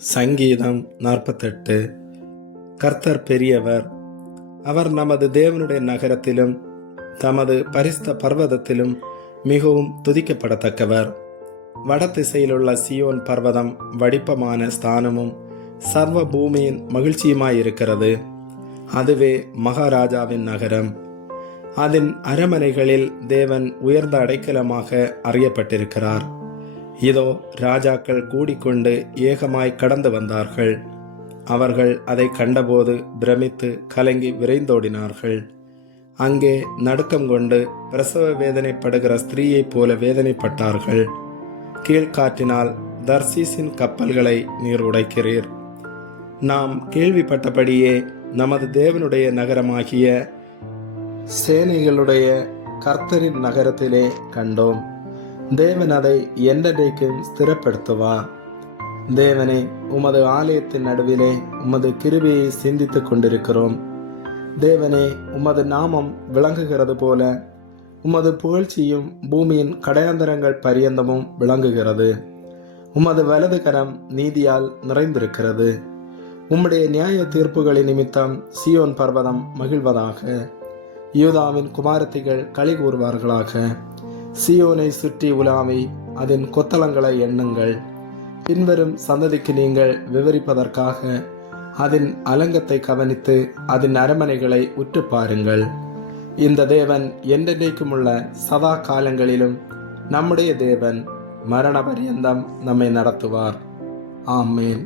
சங்கீதம் 48. கர்த்தர் பெரியவர், அவர் நமது தேவனுடைய நகரத்திலும் தமது பரிசுத்த பர்வதத்திலும் மிகவும் துதிக்கப்படத்தக்கவர். வடதிசையிலுள்ள சியோன் பர்வதம் வடிப்பமான ஸ்தானமும் சர்வ பூமியின் மகிழ்ச்சியுமாயிருக்கிறது. அதுவே மகாராஜாவின் நகரம். அதன் அரமனைகளில் தேவன் உயர்ந்த அடைக்கலமாக அறியப்பட்டிருக்கிறார். இதோ ராஜாக்கள் கூடிக்கொண்டு ஏகமாய் கடந்து வந்தார்கள். அவர்கள் அதை கண்டபோது பிரமித்து கலங்கி விரைந்தோடினார்கள். அங்கே நடுக்கம் கொண்டு பிரசவ வேதனைப்படுகிற ஸ்திரீயைப் போல வேதனைப்பட்டார்கள். கீழ்காற்றினால் தர்சீசின் கப்பல்களை நீர் உடைக்கிறீர். நாம் கேள்விப்பட்டபடியே நமது தேவனுடைய நகரமாகிய சேனைகளுடைய கர்த்தரின் நகரத்திலே கண்டோம். தேவன் அதை என்றைக்கும் ஸ்திரப்படுத்துவார். தேவனே, உமது ஆலயத்தின் நடுவிலே உமது கிருபையை சிந்தித்துக் கொண்டிருக்கிறோம். தேவனே, உமது நாமம் விளங்குகிறது போல உமது புகழ்ச்சியும் பூமியின் கடையாந்தரங்கள் பரியந்தமும் விளங்குகிறது. உமது வலது கரம் நீதியால் நிறைந்திருக்கிறது. உம்முடைய நியாய தீர்ப்புகளின் நிமித்தம் சியோன் பர்வதம் மகிழ்வதாக. யூதாவின் குமாரத்திகள் களி கூறுவார்களாக. சியோனை சுற்றி உலாவி அதன் கொத்தளங்களை எண்ணுங்கள். பின்வரும் சந்ததிக்கு நீங்கள் விவரிப்பதற்காக அதன் அலங்கத்தை கவனித்து அதன் அரமனைகளை உற்று பாருங்கள். இந்த தேவன் என்றென்றைக்கும் உள்ள சதா காலங்களிலும் நம்முடைய தேவன். மரண பரியந்தம் நம்மை நடத்துவார். ஆமென்.